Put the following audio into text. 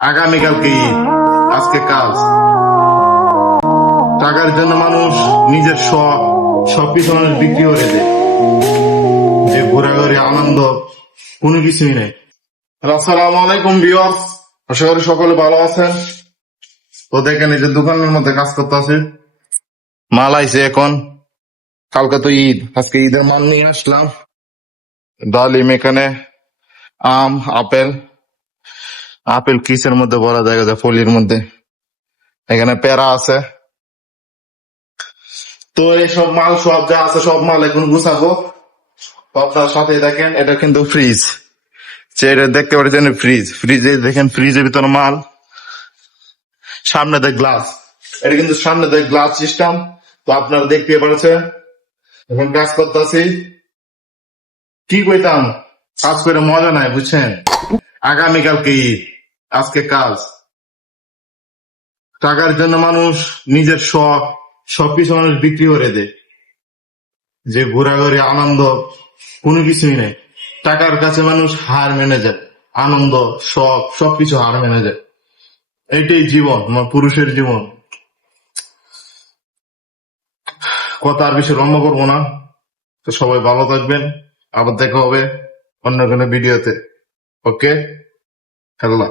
আগামীকালকে ঈদ, আজকে কাজ। টাকার জন্য মানুষ নিজের শখ সবকিছু মানুষ বিক্রি করে দেয়। যে ঘোরাঘুরি আনন্দ কোনো কিছুই নেই। আসসালামু আলাইকুম ভিউয়ার্স, আশা করি সকলে ভালো আছেন। তো দেখেন এই যে দোকানের মধ্যে কাজ করতে আছে, মাল আইছে এখন। কালকে তো ঈদ, আজকে ঈদের মাল নিয়ে আসলাম। ডালিম এখানে, আম, আপেল। আপেল কিসের মধ্যে ভরা দেখা যায়, ফলির মধ্যে। এখানে পেয়ারা আছে। তো এইসব মাল সব যা আছে সব মাল এখন গুছাবো। তো আপনার সাথে দেখেন এটা কিন্তু ফ্রিজ, যে এটা দেখতে পাচ্ছেন ফ্রিজ। ফ্রিজে দেখেন, ফ্রিজের ভিতরে মাল, সামনে দেখ গ্লাস। এটা কিন্তু সামনে দেখ গ্লাস সিস্টেম। তো আপনারা দেখতে পাচ্ছেন এখন কাজ করতেছি। কি কইতাম, কাজ করে মজা নাই বুঝছেন। আগামীকালকে ঈদ, আজকে কাজ। টাকার জন্য মানুষ নিজের শখ সবকিছু মানুষ বিক্রি করে দেয়। যে ঘোরাঘুরি আনন্দ কোনো কিছুই নেই। টাকার কাছে মানুষ হার মেনে যায়, আনন্দ শখ সবকিছু হার মেনে যায়। এইটাই জীবন, আমার পুরুষের জীবন। কথা আর বেশি লম্বা করবো না। তো সবাই ভালো থাকবেন, আবার দেখা হবে অন্য কোনো ভিডিওতে। ওকে, আল্লাহ।